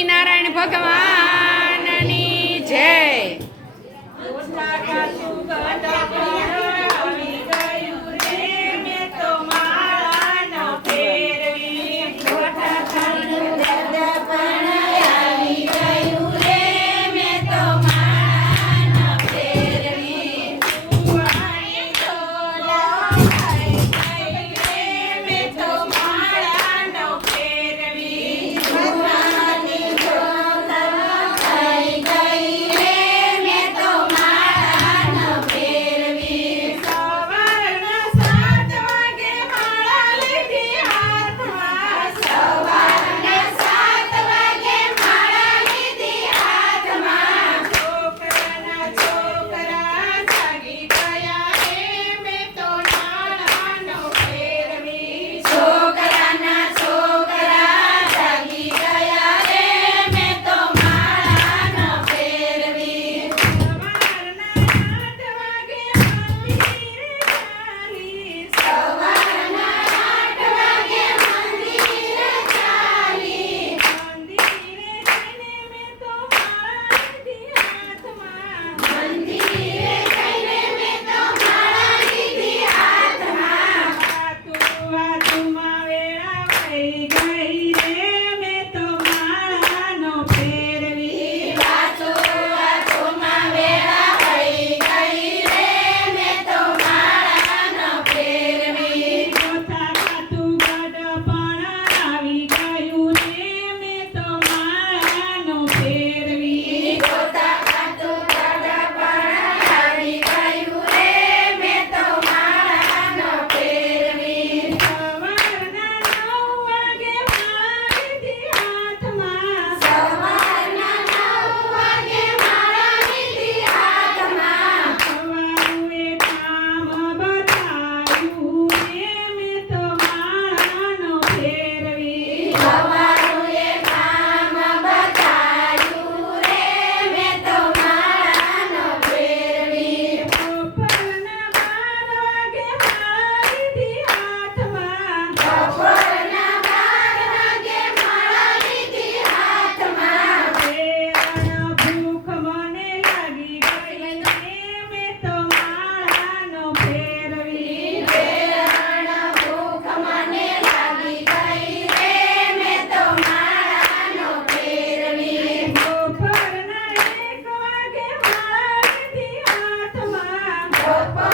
સ્વામિનારાયણ ભગવાન. Bye.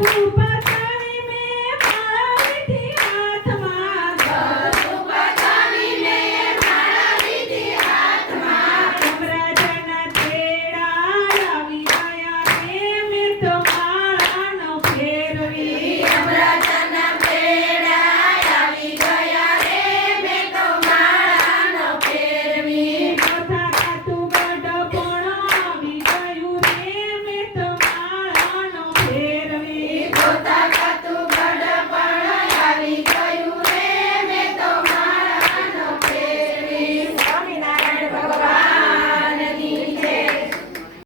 Thank you.